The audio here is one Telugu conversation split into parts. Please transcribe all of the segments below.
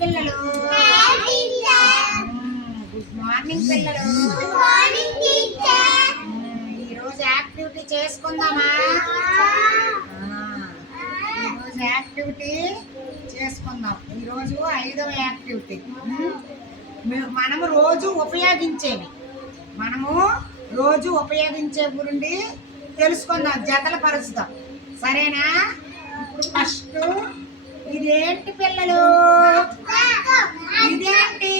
పిల్లలు, గుడ్ మార్నింగ్ పిల్లలు. ఈరోజు యాక్టివిటీ చేసుకుందామా? ఈరోజు యాక్టివిటీ చేసుకుందాం. ఈరోజు 5వ యాక్టివిటీ. మనము రోజు ఉపయోగించే గురించి తెలుసుకుందాం, జతల పరుచుదాం. సరేనా? ఇప్పుడు ఫస్ట్ ఇదేంటి పిల్లలు? ఇదేంటి?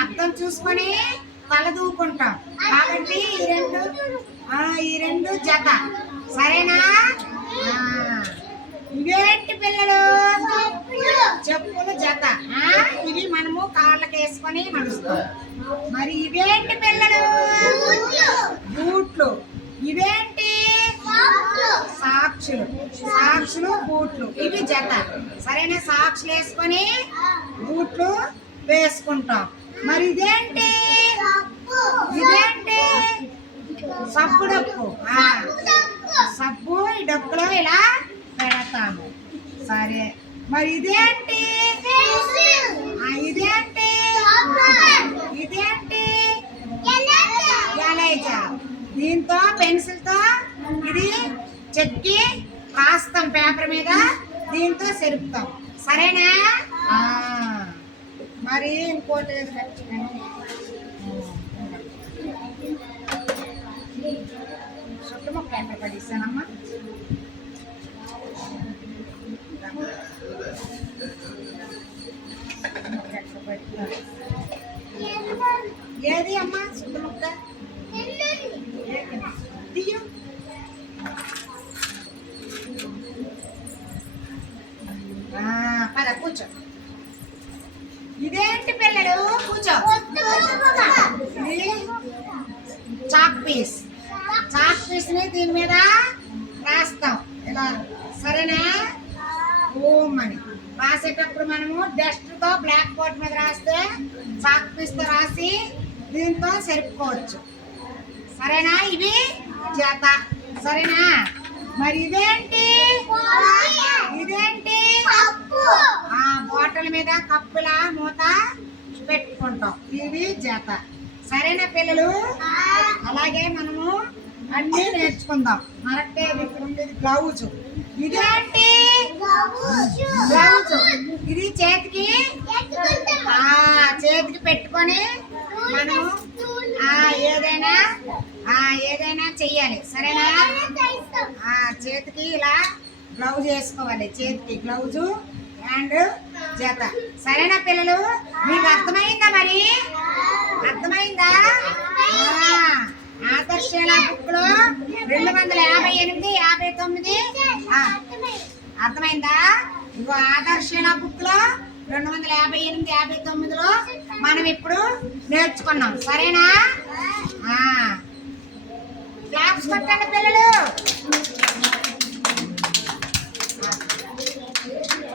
అర్థం చూసుకొని తల దూకుంటాం కాబట్టి ఈ రెండు జత. సరేనా? ఇవేంటి పిల్లలు? చెప్పులు జత. ఇవి మనము కాళ్ళకి వేసుకొని నడుస్తాం. మరి ఇవేంటి పిల్లలు? బూట్లు. ఇవేంటి? సాక్షులు బూట్లు. ఇవి జత. సరేనా? సాక్షులు వేసుకొని బూట్లు వేసుకుంటాం. మరి ఇదేంటి? సబ్బు డప్పు. సబ్బు ఈ డప్పులో ఇలా పెడతాము. సరే, మరి ఇదేంటి? ఎలైజా. దీంతో పెన్సిల్తో ఇది చెక్కి రాస్తాం పేపర్ మీద, దీంతో సెరుపుతాం. సరేనా? మరి ఇంకోటి చుట్టుముక్క ఎంత పడిస్తానమ్మా? ఏది అమ్మా చుట్టుముక్క? దియ్యు. పద కూర్చో. ఇదేంటి పిల్లలు? కూర్చో. చాక్ పీస్ ని దీని మీద రాస్తాం ఇలా. సరేనా? ఓం అని రాసేటప్పుడు మనము డస్ట్తో బ్లాక్ బోర్డ్ మీద రాస్తే చాక్ పీస్తో రాసి దీంతో సరిపోవచ్చు. సరేనా? ఇవి జత. సరేనా? మరి ఇదేంటి? బాటిల్ మీద కప్పులా మూత పెట్టుకుంటాం. ఇవి జత. సరేనా పిల్లలు? అలాగే మనము అన్నీ నేర్చుకుందాం. మరొకటి ఇక్కడ ఉండేది గ్లౌజ్. ఇదేంటి? గ్లౌజ్. ఇది చేతికి పెట్టుకొని మనము ఏదైనా చెయ్యాలి. సరేనా? చేతికి ఇలా గ్లౌజ్ వేసుకోవాలి. చేతికి గ్లౌజు అండ్ జత. సరేనా పిల్లలు? మీకు అర్థమైందా? మరి అర్థమైందా? ఆదర్శల బుక్ లో 258, 59 అర్థమైందా? ఇంకో ఆదర్శల బుక్ లో 258, 59లో మనం ఇప్పుడు నేర్చుకున్నాం. సరేనా? క్లాప్స్ కొట్టండి పిల్లలు.